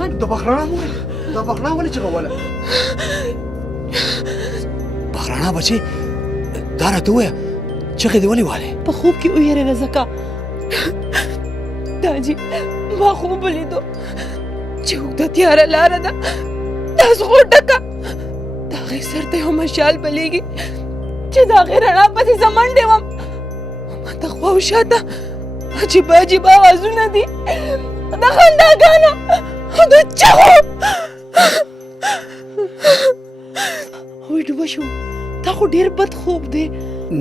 خان د بخرانا مور د بخرانا ولې چغوله بخرانا بچي دا راته ووایه چغې دې ولې والې په خوب کې ویرېده ځکه داجي ما خوب ولیدو چې اوږده تیاره لاره ده د ازغو ډکه د هغې سر ته یو مشال بلیږي چې د هغې رڼا پسې زه منډې وم ما ته خوا او شاته عجیبه عجیبه اوازونه دي د خنداګانو او د چغو وایي ډوبه شو دا خو ډېر بد خوب دی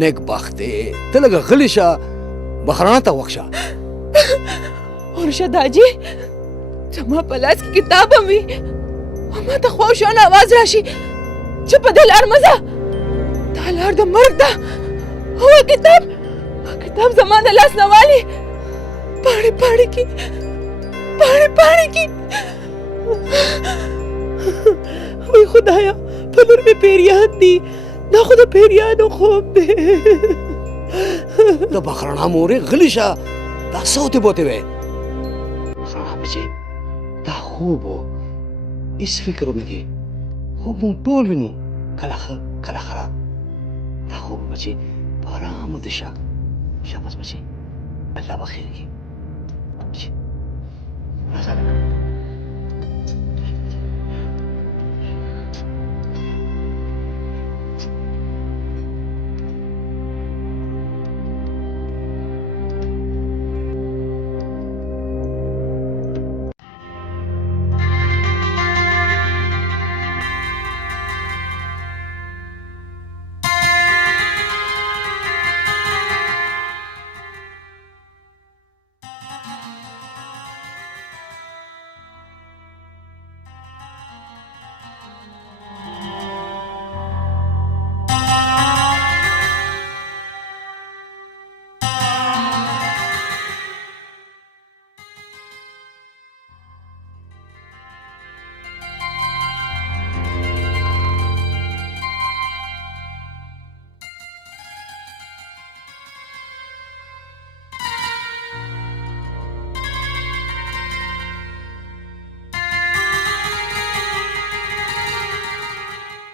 نیک بخت دی ته لږه غلی شه بخرانا ته وخ شه ورشه داجي زما په لاس کې کتاب هم وي او ما ته خوا او شاته اواز راشي چې په دې لار مه ځه دا لار د مرګ ده او کتاب زما د لاس نه والي پاڼې پاڼې کې پاڼې پاڼې کې وای خدایا په لور مې پیریان دي دا خو د پیریانو خوب دی د بخرانا مورې غلی شه دا څه وتې بوتې وې بخرانا بچي دا خوب و هېڅ فکر ونه کړې خوب مونږ ټول وینو کله ښه کله خراب دا خوب بچي په ارامه دې شه شاباس بچي الله به خیر کړي